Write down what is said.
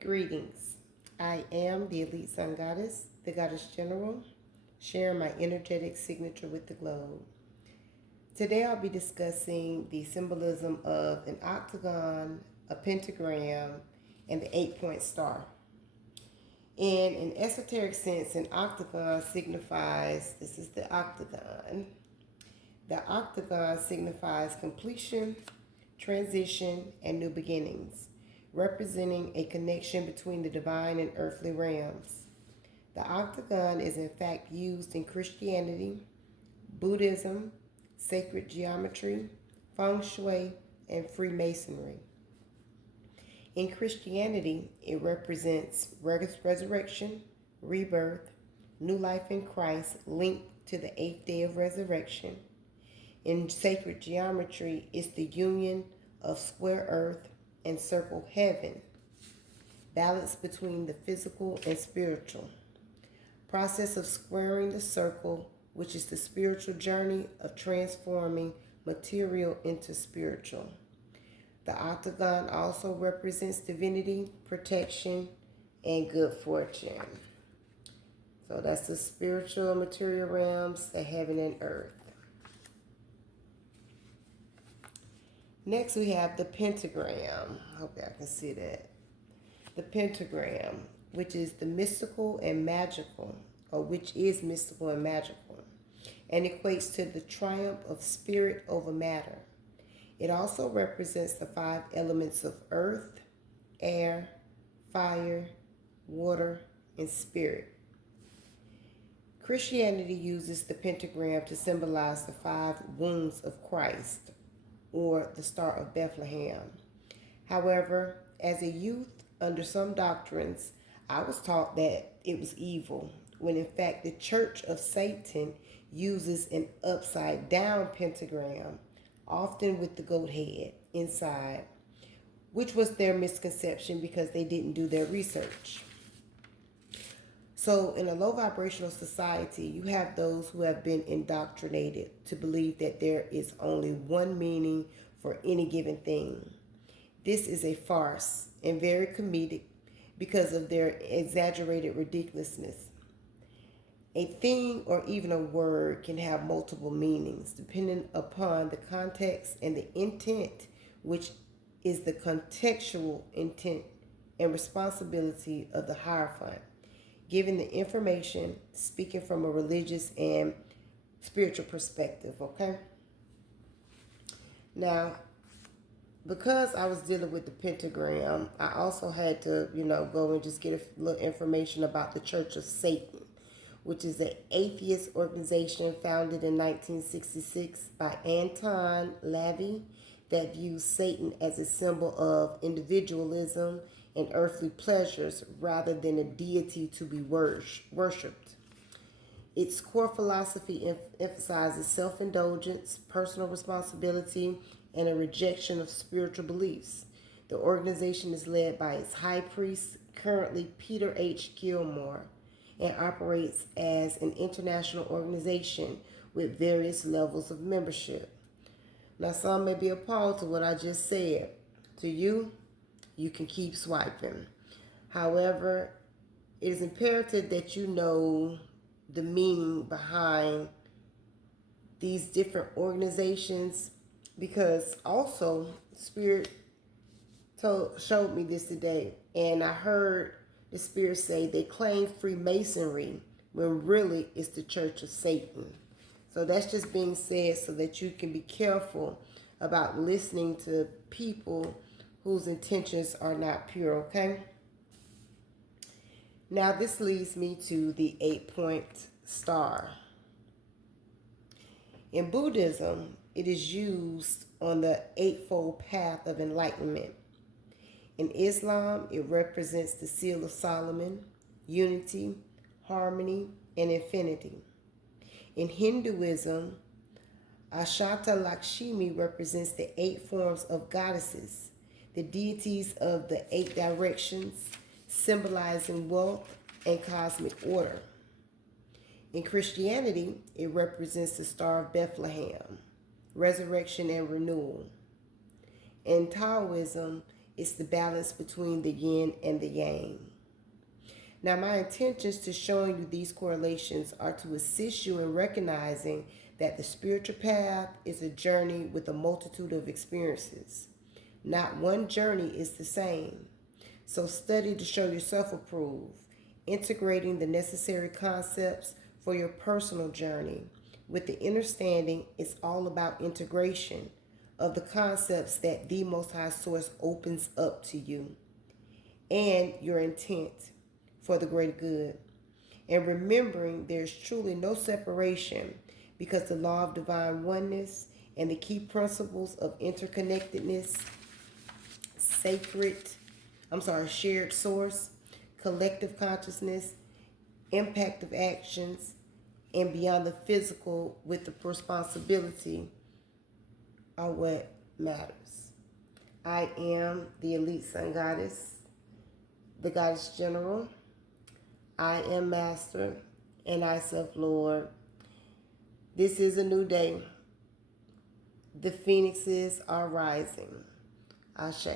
Greetings. I am the Elite Sun Goddess, the Goddess General, sharing my energetic signature with the globe. Today I'll be discussing the symbolism of an octagon, a pentagram, and the 8-point star. In an esoteric sense, an octagon signifies, this is the octagon. The octagon signifies completion, transition, and new beginnings, representing a connection between the divine and earthly realms. The octagon is in fact used in Christianity, Buddhism, sacred geometry, feng shui, and Freemasonry. In Christianity, it represents resurrection, rebirth, new life in Christ linked to the 8th day of resurrection. In sacred geometry, it's the union of square earth and circle heaven, balance between the physical and spiritual. Process of squaring the circle, which is the spiritual journey of transforming material into spiritual. The octagon also represents divinity, protection, and good fortune. So that's the spiritual and material realms, the heaven and earth. Next, we have the pentagram. I hope y'all can see that. The pentagram, which is the mystical and magical, or which is mystical and magical, and equates to the triumph of spirit over matter. It also represents the 5 elements of earth, air, fire, water, and spirit. Christianity uses the pentagram to symbolize the 5 wounds of Christ, or the Star of Bethlehem. However, as a youth under some doctrines, I was taught that it was evil, when in fact the Church of Satan uses an upside down pentagram, often with the goat head inside, which was their misconception because they didn't do their research. So in a low vibrational society, you have those who have been indoctrinated to believe that there is only one meaning for any given thing. This is a farce and very comedic because of their exaggerated ridiculousness. A thing or even a word can have multiple meanings depending upon the context and the intent, which is the contextual intent and responsibility of the Hierophant, giving the information, speaking from a religious and spiritual perspective, okay? Now, because I was dealing with the pentagram, I also had to, go and just get a little information about the Church of Satan, which is an atheist organization founded in 1966 by Anton LaVey that views Satan as a symbol of individualism and earthly pleasures rather than a deity to be worshipped. Its core philosophy emphasizes self-indulgence, personal responsibility, and a rejection of spiritual beliefs. The organization is led by its high priest, currently Peter H. Gilmore, and operates as an international organization with various levels of membership. Now, some may be appalled to what I just said. To you, you can keep swiping. However, it is imperative that you know the meaning behind these different organizations, because also Spirit showed me this today, and I heard the Spirit say they claim Freemasonry when really it's the Church of Satan. So that's just being said so that you can be careful about listening to people whose intentions are not pure, okay? Now this leads me to the 8-point star. In Buddhism, it is used on the 8-fold path of enlightenment. In Islam, it represents the seal of Solomon, unity, harmony, and infinity. In Hinduism, Ashata Lakshmi represents the 8 forms of goddesses, the deities of the 8 directions, symbolizing wealth and cosmic order. In Christianity, it represents the Star of Bethlehem, resurrection and renewal. In Taoism, It's the balance between the yin and the yang. Now, my intentions to showing you these correlations are to assist you in recognizing that the spiritual path is a journey with a multitude of experiences. Not one journey is the same. So study to show yourself approved, integrating the necessary concepts for your personal journey with the understanding it's all about integration of the concepts that the Most High Source opens up to you and your intent for the greater good. And remembering there's truly no separation because the law of divine oneness and the key principles of interconnectedness, shared source, collective consciousness, impact of actions, and beyond the physical with the responsibility are what matters. I am the elite sun goddess, the goddess general. I am master, and I self-lord. This is a new day. The phoenixes are rising. Ashe.